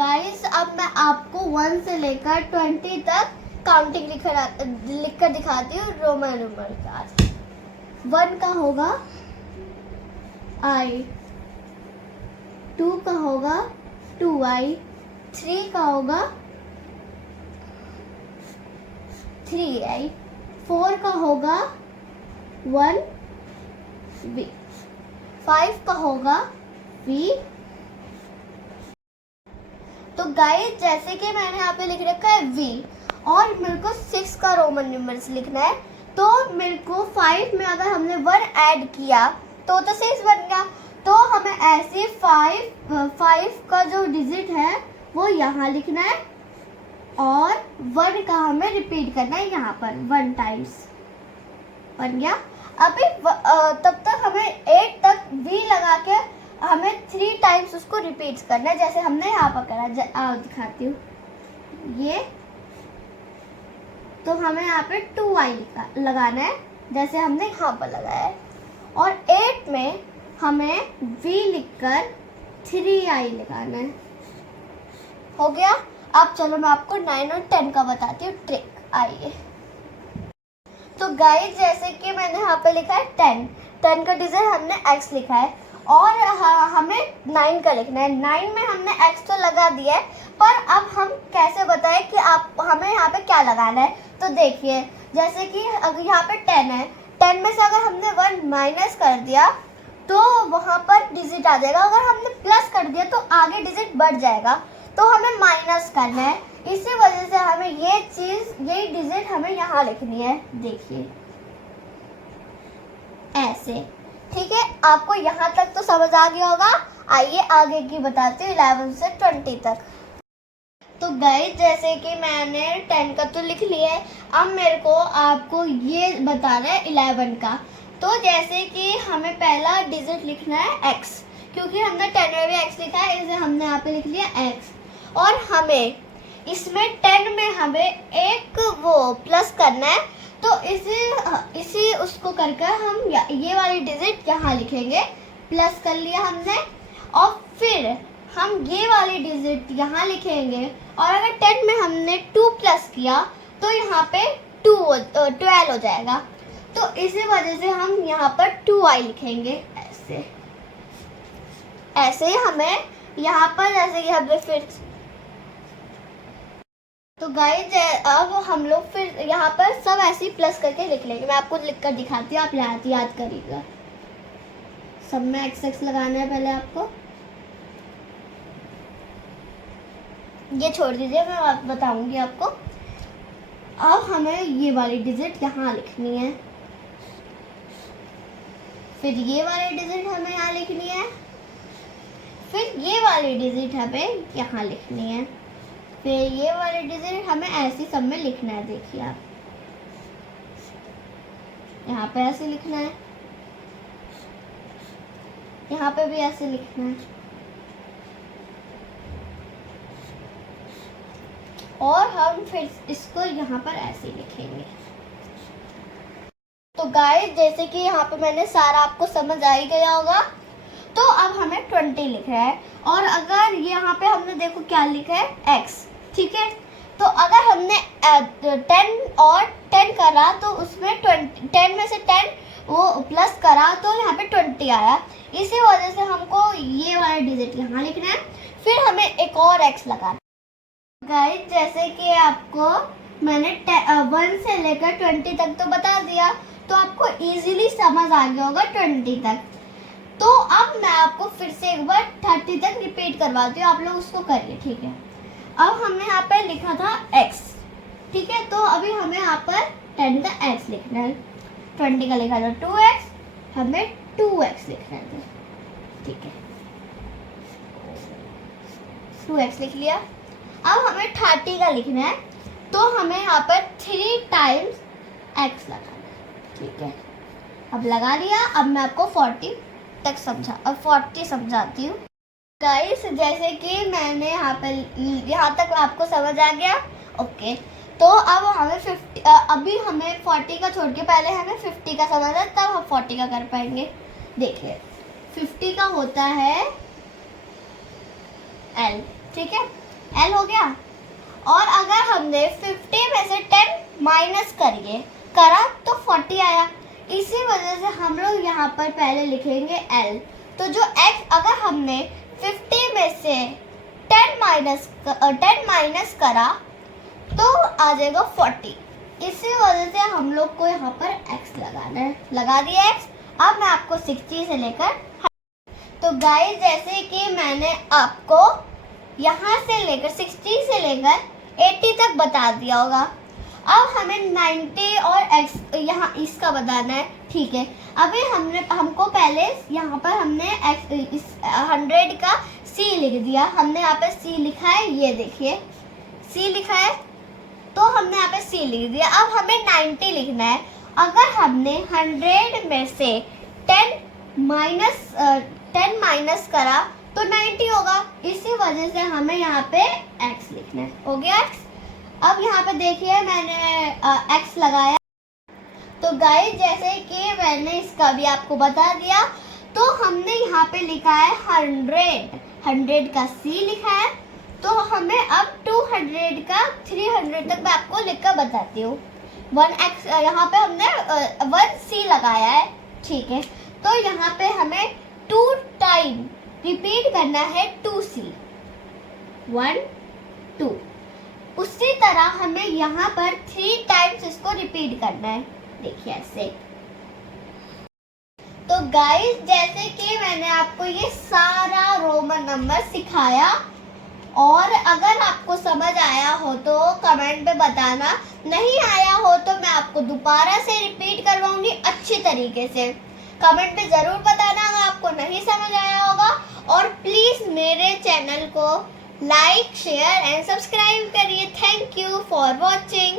Guys अब मैं आपको 1 से लेकर 20 तक काउंटिंग लिख कर दिखाती हूँ रोमन नंबर का। 1 का होगा I, 2 का होगा 2I, 3 का होगा 3I, 4 का होगा 1V, 5 का होगा V। तो गाइस जैसे कि मैंने यहाँ पे लिख रखा है V और मेरे को 6 का रोमन नंबर्स लिखना है, तो मेरे को 5 में अगर हमने 1 ऐड किया तो 6 बन गया। तो हमें ऐसे 5 का जो डिजिट है वो यहाँ लिखना है और 1 का हमें रिपीट करना है यहाँ पर 1 टाइम्स। बन गया। अभी तब तक हमें 8 तक V लगा के हमें 3 टाइम्स उसको रिपीट करना है, जैसे हमने यहाँ पर करा। दिखाती हूँ ये। तो हमें यहाँ पे 2I लगाना है जैसे हमने यहाँ पर लगाया है, और 8 में हमें V लिखकर 3I लगाना है। हो गया। अब चलो मैं आपको 9 और 10 का बताती हूँ ट्रिक। आइए। तो गाइस जैसे कि मैंने यहाँ पे लिखा है 10 का डिजिट हमने x लिखा है और हमें 9 का लिखना है। 9 में हमने x तो लगा दिया है, पर अब हम कैसे बताएं कि हमें यहाँ पे क्या लगाना है। तो देखिए जैसे कि अगर यहाँ पे 10 है, 10 में से अगर हमने 1 माइनस कर दिया तो वहाँ पर डिजिट आ जाएगा, अगर हमने प्लस कर दिया तो आगे डिजिट बढ़ जाएगा। तो हमें माइनस करना है, इसी वजह से हमें यही डिजिट हमें यहाँ लिखनी है। देखिए ऐसे। ठीक है, आपको यहाँ तक तो समझ आ गया होगा। आइए आगे की बताती हूँ 11 से 20 तक। तो गाइस जैसे कि मैंने 10 का तो लिख लिया है, अब मेरे को आपको ये बताना है 11 का। तो जैसे कि हमें पहला डिजिट लिखना है x, क्योंकि हमने 10 में भी x लिखा है, इसे हमने यहाँ पे लिख लिया x। और हमें इसमें 10 में हमें एक वो प्लस करना है, तो इसी उसको करके हम ये वाली डिजिट यहाँ लिखेंगे। प्लस कर लिया हमने, और फिर हम ये वाली डिजिट यहाँ लिखेंगे, और अगर 10 में हमने 2 प्लस किया तो यहाँ पे 12 हो जाएगा। तो इसी वजह से हम यहाँ पर 2I लिखेंगे। ऐसे ही हमें यहाँ पर जैसे कि हमें फिर। तो गाइस अब हम लोग फिर यहाँ पर सब ऐसे ही प्लस करके लिख लेंगे। मैं आपको लिख कर दिखाती हूँ, आप याद करिएगा। सब में x लगाना है पहले आपको। ये छोड़ दीजिए, मैं बताऊंगी आपको। अब हमें ये वाली डिजिट यहाँ लिखनी है, फिर ये वाली डिजिट हमें यहाँ लिखनी है, फिर ये वाली डिजिट हमें यहाँ लिखनी है, फिर ये वाली डिजिट हमें ऐसी सब में लिखना है। देखिए आप यहाँ पे ऐसे लिखना है, यहाँ पे भी ऐसे लिखना है, और हम फिर इसको यहाँ पर ऐसे लिखेंगे। तो गाइस जैसे कि यहाँ पे मैंने सारा आपको समझ आ ही गया होगा। तो अब हमें 20 लिखना है, और अगर यहाँ पे हमने देखो क्या लिखा है x। ठीक है, तो अगर हमने 10 और 10 करा तो उसमें 10 में से 10 वो प्लस करा तो यहाँ पे 20 आया। इसी वजह से हमको ये वाला डिजिट यहाँ लिखना है, फिर हमें एक और x लगाना। गाइस जैसे कि आपको मैंने 1 से लेकर 20 तक तो बता दिया, तो आपको इजीली समझ आ गया होगा 20 तक। तो अब मैं आपको फिर से एक बार 30 तक रिपीट करवाती हूँ, आप लोग उसको करिए। ठीक है, अब हमने यहाँ पर लिखा था x। ठीक है, तो अभी हमें यहाँ पर 10 का x लिखना है, 20 का लिखा था 2x, हमें 2x लिखना है। ठीक है, 2x लिख लिया। अब हमें 30 का लिखना है, तो हमें यहाँ पर 3 टाइम्स x लगाना है। ठीक है, अब लगा लिया। अब मैं आपको 40 समझाती हूँ। गाइस जैसे कि मैंने यहाँ तक आपको समझ आ गया। ओके, तो अब हमें 50 अभी हमें 40 का छोड़ के पहले हमें 50 का समझ है, तब हम 40 का कर पाएंगे। देखिए 50 का होता है L। ठीक है, L हो गया। और अगर हमने 50 में से 10 माइनस करा तो 40 आया। इसी वजह से हम लोग यहाँ पर पहले लिखेंगे L। तो जो x, अगर हमने 50 में से 10 माइनस करा तो आ जाएगा 40। इसी वजह से हम लोग को यहाँ पर x लगाना है। लगा दिया x। अब मैं आपको 60 से लेकर, तो गाइस जैसे कि मैंने आपको यहाँ से लेकर 60 से लेकर 80 तक बता दिया होगा। अब हमें 90 और x यहाँ इसका बताना है, ठीक है। अभी हमको पहले यहाँ पर हमने x इस 100 का c लिख दिया। हमने यहाँ पे c लिखा है, ये देखिए c लिखा है, तो हमने यहाँ पे c लिख दिया। अब हमें 90 लिखना है। अगर हमने 100 में से 10 माइनस करा तो 90 होगा। इसी वजह से हमें यहाँ पे x लिखना है। हो गया x। अब यहाँ पे देखिए मैंने x लगाया। तो गाइस जैसे कि मैंने इसका भी आपको बता दिया, तो हमने यहाँ पे लिखा है 100 का c लिखा है। तो हमें अब 200 का 300 तक मैं आपको लिख कर बताती हूँ। 1x यहाँ पे हमने 1c लगाया है, ठीक है। तो यहाँ पे हमें 2 टाइम रिपीट करना है 2c, 1 2। उसी तरह हमें यहाँ पर 3 टाइम्स इसको रिपीट करना है। देखिए ऐसे। तो गाइस जैसे कि मैंने आपको ये सारा रोमन नंबर सिखाया, और अगर आपको समझ आया हो तो कमेंट में बताना, नहीं आया हो तो मैं आपको दोबारा से रिपीट करवाऊंगी अच्छी तरीके से। कमेंट में जरूर बताना अगर आपको नहीं समझ आया होगा। और प्लीज मेरे चैनल को लाइक, शेयर एंड सब्सक्राइब करिए। Thank you for watching.